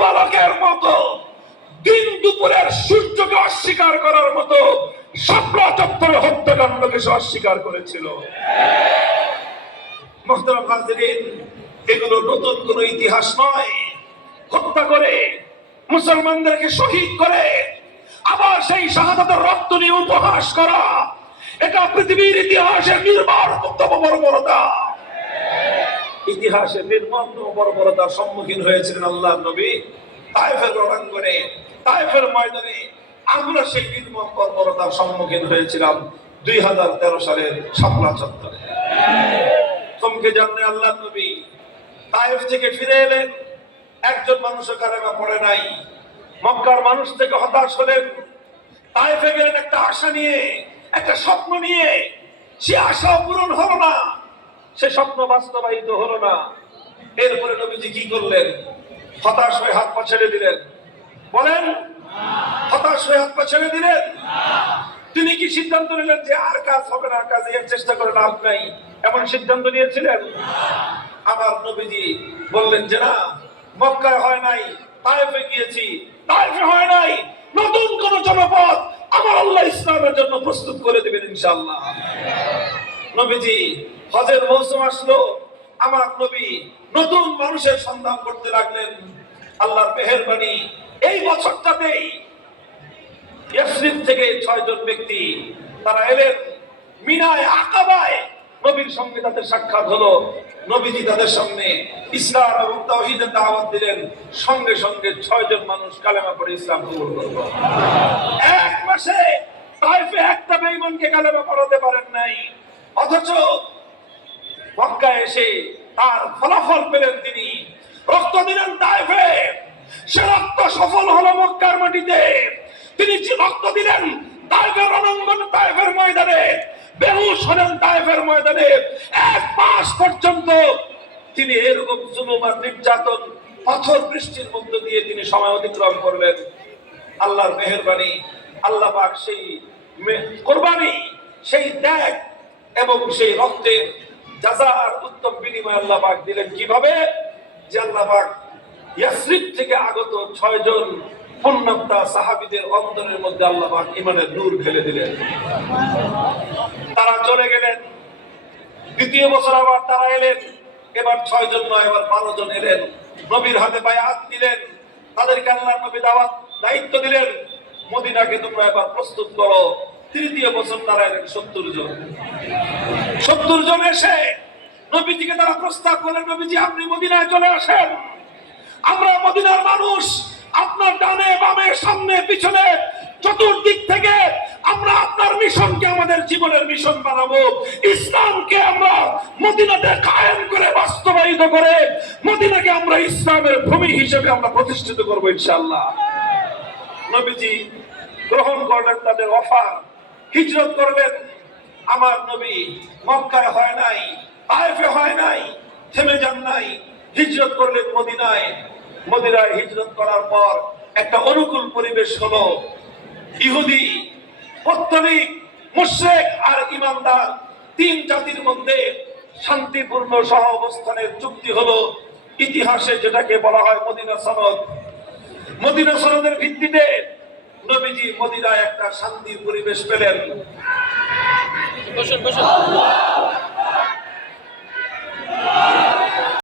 দিবালোকের মতো, দিন দুপুরের সূর্যকে অস্বীকার করার মতো শাপলা চত্বরে হত্যাকাণ্ডকে সে অস্বীকার করেছিল। মুহতারাম হাজিরিন, এগুলো নতুন কোন ইতিহাস নয়। হত্যা করে, মুসলমানদেরকে শহীদ করে আবার সেই শাহাদাতের রক্ত নিয়ে উপহাস করা, এটা পৃথিবীর ইতিহাসে নির্মমতম বর্বরতা। ইতিহাসে নির্মমতম বর্বরতার সম্মুখীন হয়েছিলেন আল্লাহর নবী তায়েফের রণাঙ্গনে, তায়েফের ময়দানে। আমরা সেই নির্মম বর্বরতার সম্মুখীন হয়েছিলাম 2013 সালের শাপলা চত্বরে। থমকে যাননি আল্লাহর নবী। তায়েফ থেকে ফিরে এলেন, একজন মানুষও কালেমা পড়ে নাই। মক্কার মানুষ থেকে হতাশ হলেন। তায়েফে গেলেন একটা আশা নিয়ে, একটা স্বপ্ন নিয়ে। সে আশা পূরণ হলো না, সে স্বপ্ন বাস্তবায়িত হলো না। এরপরে নবীজি কি করলেন? হতাশ হয়ে হাত পা ছেড়ে দিলেন। বলেন, হতাশ হয়ে হাত পা ছেড়ে দিলেন? তিনি কি সিদ্ধান্ত নিলেন যে আর কাজ হবে না, কাজে এর চেষ্টা করে লাভ নাই, এমন সিদ্ধান্ত নিয়েছিলেন? আমার নবীজি বললেন যে না, মক্কায় হয় নাই, তায়েফে গিয়েছি, তায়েফে হয় নাই, নতুন কোন জনপদ আমার আল্লাহ ইসলামের জন্য প্রস্তুত করে দেবেন ইনশাআল্লাহ। নবীজি হজের মৌসুম আসলো, আমার নবী নতুন মানুষের সন্ধান করতে লাগলেন। আল্লাহর মেহেরবানি, এই বছরটাতেই ইয়াসরিব থেকে 6 জন ব্যক্তি তারা এলেন মিনায় আকাবায়। নবীর সঙ্গে তাদের সাক্ষাৎ হলো। নবীজি তাদের সামনে ইসলাম এবং তাওহীদের দাওয়াত দিলেন। সঙ্গে সঙ্গে 6 জন মানুষ কালেমা পড়ে ইসলাম কবুল করলো। এক মাসে তায়েফে একটা বেঈমানকে কালেমা পড়াতে পারেন নাই, অথচ মক্কায় এসে তার ফলাফল পেলেন তিনি। রক্ত দিলেন তায়েফে, সে রক্ত সফল হলো মক্কার মাটিতে। তিনি যে রক্ত দিলেন তায়েফের রণাঙ্গনে, তায়েফের ময়দানে, বেহুশ হলেন তায়েফের ময়দানে। 1 মাস পর্যন্ত তিনি এরকম জুলুম আর নির্যাতন, পাথর বৃষ্টির মধ্য দিয়ে তিনি সময় অতিক্রম করলেন। আল্লাহর মেহেরবানি, আল্লাহ পাক সেই কুরবানি, সেই ত্যাগ এবং সেই রক্তের জাযার উত্তম বিনিময় আল্লাহ পাক দিলেন। কিভাবে? যে আল্লাহ পাক ইয়াসরিব থেকে আগত 6 জন পুণ্যাত্মা সাহাবীদের অন্তরের মধ্যে আল্লাহ পাক ঈমানের নূর ঢেলে দিলেন। তারা চলে গেলেন। দ্বিতীয় বছর আবার তারা এলেন। এবার 6 জন নয়, এবার 12 জন এলেন। নবীর হাতে বায়াত দিলেন। তাদেরকে আল্লাহর নবী দায়িত্ব দিলেন, মদিনাকে তোমরা এবার প্রস্তুত করো। তৃতীয় বছর তারা এলেন 70 জন। 70 জন এসে নবীজিকে তারা প্রস্তাব করলেন, নবীজি আপনি মদিনায় চলে আসেন। আমরা মদিনার মানুষ, আপনার ডানে বামে সামনে পিছনে চতুর্দিক থেকে আমরা আপনার মিশনকে আমাদের জীবনের মিশন বানাবো। ইসলামকে আমরা মদিনাতে কায়েম করে, বাস্তবায়িত করে মদিনাকে আমরা ইসলামের ভূমি হিসেবে আমরা প্রতিষ্ঠিত করবো ইনশাআল্লাহ। নবীজি গ্রহণ করলেন তাদের অফার, হিজরত করলেন। আমার নবী মক্কায় হয় নাই, তায়েফে হয় নাই, থেমে যান নাই, হিজরত করলেন মদিনায়। মদিনায় হিজরত করার পর একটা অনুকূল পরিবেশ হলো। ইহুদি, পত্তলিক, মুশরিক আর ঈমানদার 3 জাতির মধ্যে শান্তিপূর্ণ সহ অবস্থানের চুক্তি হলো। ইতিহাসে যেটাকে বলা হয় মদিনা সনদ। মদিনা সনদের ভিত্তিতে নবীজি মদিনায় একটা শান্তির পরিবেশ পেলেন। বসুন বসুন।